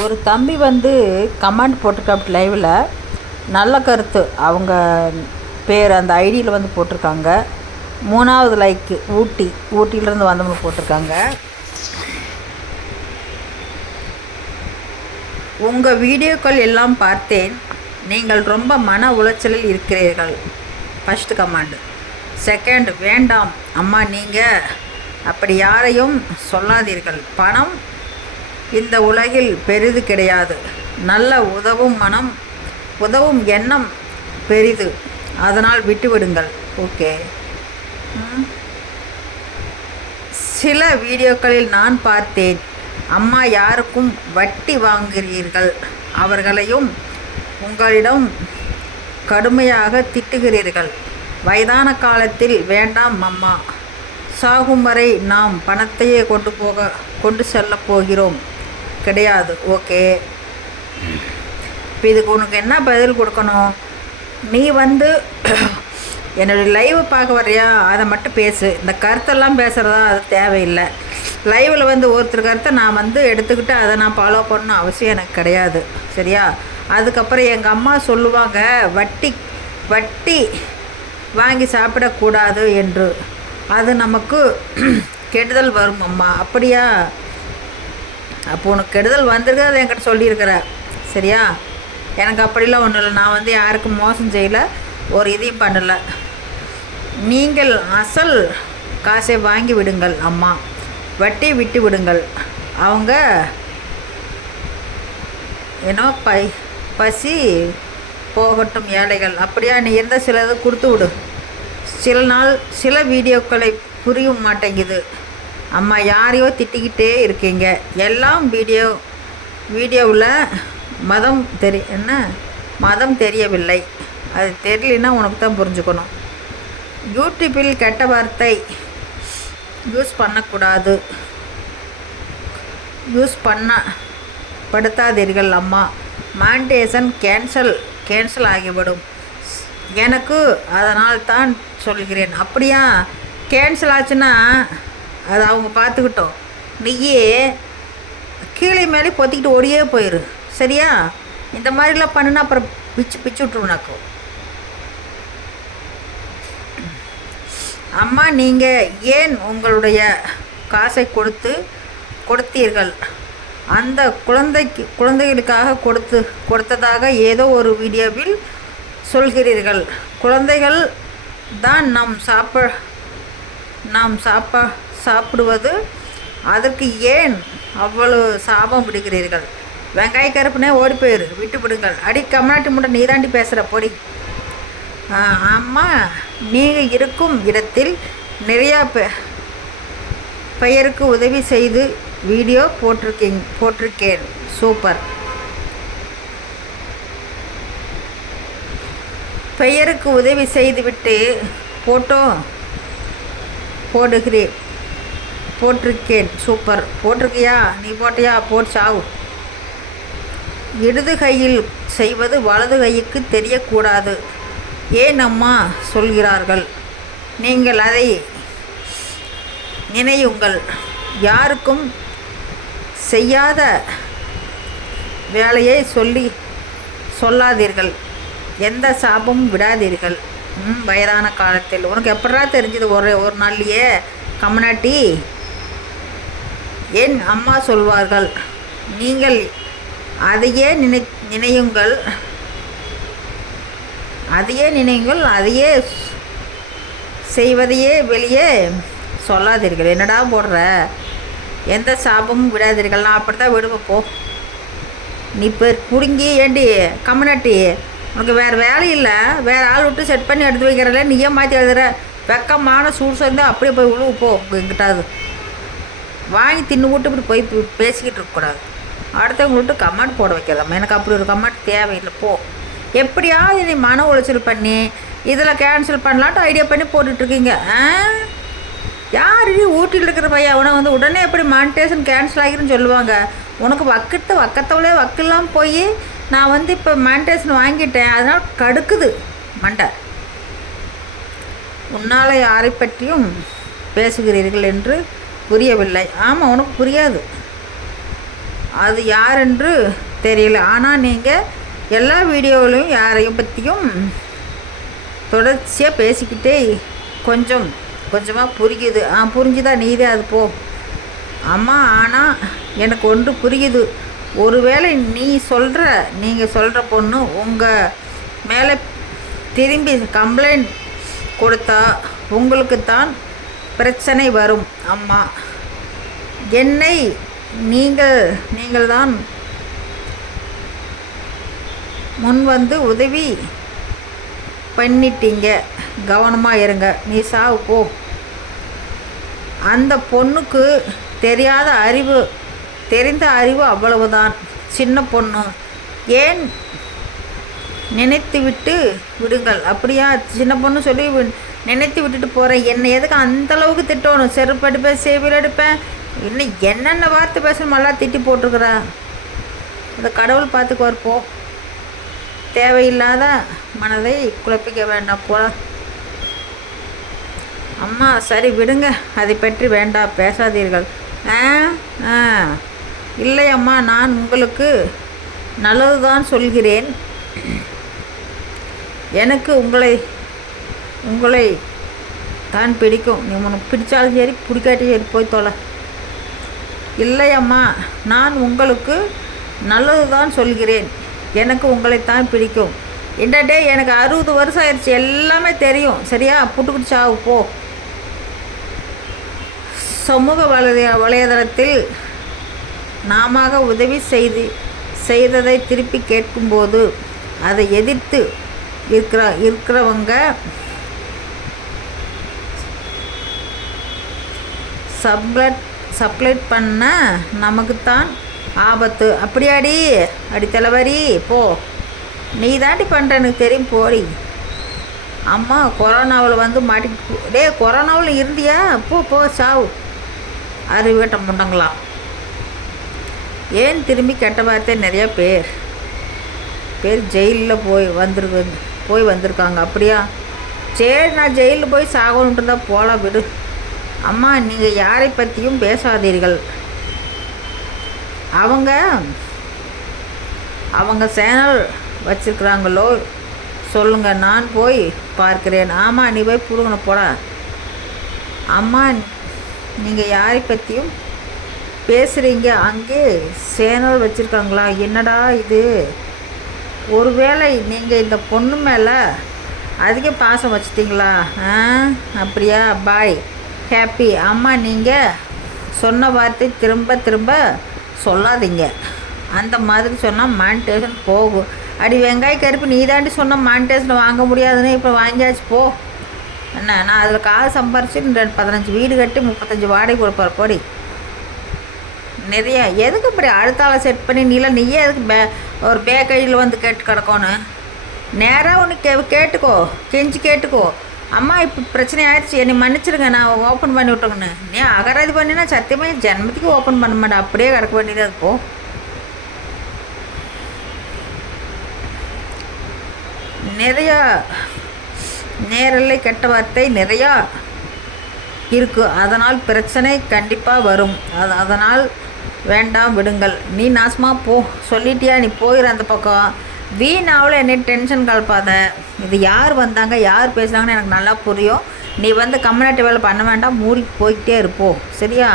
ஒரு தம்பி வந்து கமெண்ட் போட்டிருக்காப்டி லைவில் நல்ல கருத்து. அவங்க பேர் அந்த ஐடியில் வந்து போட்டிருக்காங்க. மூணாவது லைக்கு ஊட்டி. ஊட்டியிலேருந்து வந்தவங்க போட்டிருக்காங்க. உங்கள் வீடியோக்கள் எல்லாம் பார்த்தேன். நீங்கள் ரொம்ப மன உளைச்சலில் இருக்கிறீர்கள். ஃபஸ்ட்டு கமாண்டு செகண்ட் வேண்டாம். அம்மா நீங்கள் அப்படி யாரையும் சொல்லாதீர்கள். பணம் இந்த உலகில் பெரிது கிடையாது. நல்ல உதவும் மனம் உதவும் எண்ணம் பெரிது. அதனால் விட்டுவிடுங்கள். ஓகே. சில வீடியோக்களில் நான் பார்த்தேன். அம்மா யாருக்கும் வட்டி வாங்குகிறீர்கள்? அவர்களையும் உங்களிடம் கடுமையாக திட்டுகிறீர்கள். வயதான காலத்தில் வேண்டாம் அம்மா. சாகும் வரை நாம் பணத்தையே கொண்டு போக கொண்டு செல்லப் போகிறோம். கிடையாது. ஓகே இப்போ இதுக்கு உனக்கு என்ன பதில் கொடுக்கணும்? நீ வந்து என்னுடைய லைவ் பார்க்க வர்றியா? அதை மட்டும் பேசு. இந்த கருத்தெல்லாம் பேசுகிறதா அது தேவையில்லை. லைவில் வந்து ஒருத்தர் கருத்தை நான் வந்து எடுத்துக்கிட்டு அதை நான் ஃபாலோ பண்ணணும் அவசியம் எனக்கு கிடையாது. சரியா? அதுக்கப்புறம் எங்கள் அம்மா சொல்லுவாங்க வட்டி வட்டி வாங்கி சாப்பிடக்கூடாது என்று. அது நமக்கு கெடுதல் வரும் அம்மா. அப்படியா? அப்போ உனக்கு கெடுதல் வந்திருக்கு அதை என்கிட்ட சொல்லியிருக்கிற. சரியா? எனக்கு அப்படிலாம் ஒன்றும் இல்லை. நான் வந்து யாருக்கும் மோசம் செய்யலை ஒரு இதையும் பண்ணலை. நீங்கள் அசல் காசை வாங்கி விடுங்கள் அம்மா. வட்டி விட்டு விடுங்கள். அவங்க ஏன்னோ பை பசி போகட்டும் ஏழைகள். அப்படியா? நீ இருந்த சிலது கொடுத்து விடு. சில நாள் சில வீடியோக்களை புரியும் மாட்டேங்குது. அம்மா யாரையோ திட்டிக்கிட்டே இருக்கீங்க. எல்லாம் வீடியோ வீடியோவில் மதம் தெரி என்ன? மதம் தெரியவில்லை. அது தெரியலன்னா உனக்கு தான் புரிஞ்சுக்கணும். யூடியூப்பில் கெட்ட வார்த்தை யூஸ் பண்ணக்கூடாது. யூஸ் பண்ண படுத்தாதீர்கள் அம்மா. மாண்டேஷன் கேன்சல் கேன்சல் ஆகிவிடும். எனக்கு அதனால் தான் சொல்கிறேன். அப்படியா? கேன்சல் ஆச்சுன்னா அது அவங்க பார்த்துக்கிட்டோம். நீயே கீழே மேலே பொத்திக்கிட்டு ஓடியே போயிரு. சரியா? இந்த மாதிரிலாம் பண்ணுனா அப்புறம் பிச்சு பிச்சு விட்ருவனாக்கும் அம்மா நீங்கள் ஏன் உங்களுடைய காசை கொடுத்து கொடுத்தீர்கள்? அந்த குழந்தைக்கு குழந்தைகளுக்காக கொடுத்து கொடுத்ததாக ஏதோ ஒரு வீடியோவில் சொல்கிறீர்கள். குழந்தைகள் தான் நாம் சாப்ப நாம் சாப்பா சாப்பிடுவது அதற்கு ஏன் அவ்வளவு சாபம் விடுகிறீர்கள் வெங்காய கருப்புனே ஓடி போயிரு விட்டு விடுங்கள் அடி கம்நாட்டி முட்டை நீதாண்டி பேசுகிற பொடி. அம்மா நீங்கள் இருக்கும் இடத்தில் நிறையா பெ பெயருக்கு உதவி செய்து வீடியோ போட்டிருக்கீங்க போட்டிருக்கேன். சூப்பர். பெயருக்கு உதவி செய்துவிட்டு ஃபோட்டோ போடுகிறேன். போட்டிருக்கேன். சூப்பர். போட்டிருக்கியா? நீ போட்டியா? போட்டு சாவு. இடது கையில் செய்வது வலது கைக்கு தெரியக்கூடாது. ஏன் அம்மா? சொல்கிறார்கள். நீங்கள் அதை நினையுங்கள். யாருக்கும் செய்யாத வேலையை சொல்லி சொல்லாதீர்கள். எந்த சாபமும் விடாதீர்கள். ம், வயதான காலத்தில். உனக்கு எப்படா தெரிஞ்சது? ஒரு ஒரு நாள்லையே? கம்னாட்டி என் அம்மா சொல்வார்கள் நீங்கள் அதையே நினை நினையுங்கள். அதையே நினையுங்கள் அதையே செய்வதையே வெளியே சொல்லாதீர்கள். என்னடா போடுற? எந்த சாபமும் விடாதீர்கள். நான் அப்படி தான் விடுவேன் போ. நீ இப்போ குடுங்கி ஏண்டி கம்யூனிட்டி உனக்கு வேறு வேலை இல்லை. வேறு ஆள் விட்டு செட் பண்ணி எடுத்து வைக்கிறல நீ ஏன் மாற்றி எழுதுற வெக்கமான சூடு சேர்ந்து அப்படியே போய் உழுவு போ. எங்கிட்டாது வாங்கி தின்னு விட்டு இப்படி போய் பேசிக்கிட்டு இருக்கக்கூடாது அடுத்தவங்க விட்டு கமெண்ட் போட வைக்கலாம்? எனக்கு அப்படி ஒரு கமெண்ட் தேவையில்லை போ. எப்படியாவது நீ மன உளைச்சல் பண்ணி இதில் கேன்சல் பண்ணலான்ட்டு ஐடியா பண்ணி போட்டுட்ருக்கீங்க ஆ? யார் நீ ஊட்டியில் இருக்கிற பையன்? அவனை வந்து உடனே எப்படி மானிட்டேஷன் கேன்சல் ஆகிருன்னு சொல்லுவாங்க. உனக்கு வக்கிட்டு வக்கத்தவளே வக்கெல்லாம் போய் நான் வந்து இப்போ மானிட்டேஷன் வாங்கிட்டேன். அதனால் கடுக்குது மண்டை. உன்னால் யாரை பற்றியும் பேசுகிறீர்கள் என்று புரியவில்லை. ஆமாம் உனக்கு புரியாது. அது யாரென்று தெரியல. ஆனால் நீங்கள் எல்லா வீடியோவிலையும் யாரையும் பற்றியும் தொடர்ச்சியாக பேசிக்கிட்டே கொஞ்சம் கொஞ்சமாக புரியுது. ஆ புரிஞ்சுதா? நீதே அது போ. அம்மா ஆனால் எனக்கு ஒன்று புரியுது. ஒருவேளை நீ சொல்கிற நீங்கள் சொல்கிற பொண்ணு உங்கள் மேலே திரும்பி கம்ப்ளைண்ட் கொடுத்தா உங்களுக்கு தான் பிரச்சனை வரும். அம்மா என்னை நீங்கள் நீங்கள் தான் முன் வந்து உதவி பண்ணிட்டீங்க. கவனமாக இருங்க. நீ சாவு போ. அந்த பொண்ணுக்கு தெரியாத அறிவு தெரிந்த அறிவு அவ்வளவுதான். சின்ன பொண்ணு. ஏன் நினைத்து விட்டு விடுங்கள்? அப்படியா? சின்ன பொண்ணு சொல்லி நினைத்து விட்டுட்டு போகிறேன் என்னை எதுக்கு அந்த அளவுக்கு திட்டணும்? செருப்பு அடுப்பேன் சேவில் எடுப்பேன் இன்னும் என்னென்ன வார்த்தை பேசணும் நல்லா திட்டி போட்டிருக்கிறா அந்த கடவுள் பார்த்துக்குவார் போ. தேவையில்லாத மனதை குழப்பிக்க வேண்டாம் போல அம்மா சரி விடுங்க. அதை பற்றி வேண்டாம் பேசாதீர்கள். ஆ ஆ. இல்லை அம்மா நான் உங்களுக்கு நல்லதுதான் சொல்கிறேன். எனக்கு உங்களை உங்களை தான் பிடிக்கும். நீ உனக்கு பிடிச்சாலும் சரி பிடிக்காட்டி சரி போய் தொலை. இல்லையம்மா நான் உங்களுக்கு நல்லது தான் சொல்கிறேன். எனக்கு உங்களைத்தான் பிடிக்கும். என்னடே எனக்கு அறுபது வருஷம் ஆயிடுச்சு. எல்லாமே தெரியும். சரியா? புட்டுக்குட்டு சாவு போ. சமூக வலை வலைதளத்தில் நாம உதவி செய்து செய்ததை திருப்பி கேட்கும்போது அதை எதிர்த்து இருக்கிற இருக்கிறவங்க சப்ளட் சப்ளைட் பண்ண நமக்குத்தான் ஆபத்து. அப்படியாடி? அடி தலைவரி போ. நீ தாண்டி பண்ணுற எனக்கு தெரியும் போடி. அம்மா கொரோனாவில் வந்து மாட்டி டே கொரோனாவில் இருந்தியா? போ போ சாவு. அறிவேட்ட முண்டங்களாம் ஏன் திரும்பி கெட்ட வார்த்தை நிறையா பேர்? பேர் ஜெயிலில் போய் வந்திருக்கு போய் வந்திருக்காங்க. அப்படியா? சரி நான் ஜெயிலில் போய் சாகணுன்ட்டு தான் போகலாம் விடு. அம்மா நீங்கள் யாரை பற்றியும் பேசாதீர்கள். அவங்க அவங்க சேனல் வச்சுருக்குறாங்களோ சொல்லுங்கள் நான் போய் பார்க்கிறேன். ஆமாம் நீ போய் புடுங்கணும் போடா. அம்மா நீங்கள் யாரை பற்றியும் பேசுகிறீங்க அங்கே சேனல் வச்சுருக்காங்களா? என்னடா இது? ஒருவேளை நீங்கள் இந்த பொண்ணு மேலே அதிக பாசம் வச்சிட்டிங்களா? ஆ அப்படியா? பாய். ஹாப்பி அம்மா நீங்கள் சொன்ன வார்த்தை திரும்ப திரும்ப சொல்லாதீங்க. அந்த மாதிரி சொன்னால் மானிட்டேஷன் போகும் அடி வெங்காய கருப்பு நீ தாண்டி சொன்ன மானிட்டேஷன் வாங்க முடியாதுன்னு இப்போ வாங்கியாச்சு போ. என்ன நான் அதில் காசு சம்பாரிச்சு ரெண்டு பதினஞ்சு வீடு கட்டி முப்பத்தஞ்சு வாடகை கொடுப்பார் போடி. நிறைய எதுக்கு இப்படி அடுத்தால செட் பண்ணி நீலாம் நீயே எதுக்கு பே ஒரு பேக்கரியில் வந்து கேட்டு கிடக்கணும் நேராக ஒன்று கே கேட்டுக்கோ கெஞ்சி கேட்டுக்கோ. அம்மா இப்போ பிரச்சனை ஆயிடுச்சு. என்னை மன்னிச்சிருங்க நான் ஓப்பன் பண்ணி விட்டோங்கன்னு. நீ அகராதி பண்ணினா சத்தியமாக என் ஜென்மத்துக்கு ஓப்பன் பண்ண மாட்டேன். அப்படியே கிடக்க வேண்டியதாக இருக்கும் நிறையா நேரலை கெட்ட வார்த்தை நிறையா இருக்குது அதனால் பிரச்சனை கண்டிப்பாக வரும். அது அதனால் வேண்டாம் விடுங்கள். நீ நாசமாக போ. சொல்லிட்டியா? நீ போயிரு அந்த பக்கம். வீணாவில் என்னை டென்ஷன் கலப்பாத. இது யார் வந்தாங்க யார் பேசுகிறாங்கன்னு எனக்கு நல்லா புரியும். நீ வந்து கம்யூனிட்டி வேலை பண்ண வேண்டாம் மூடி போய்கிட்டே இருப்போம் சரியா?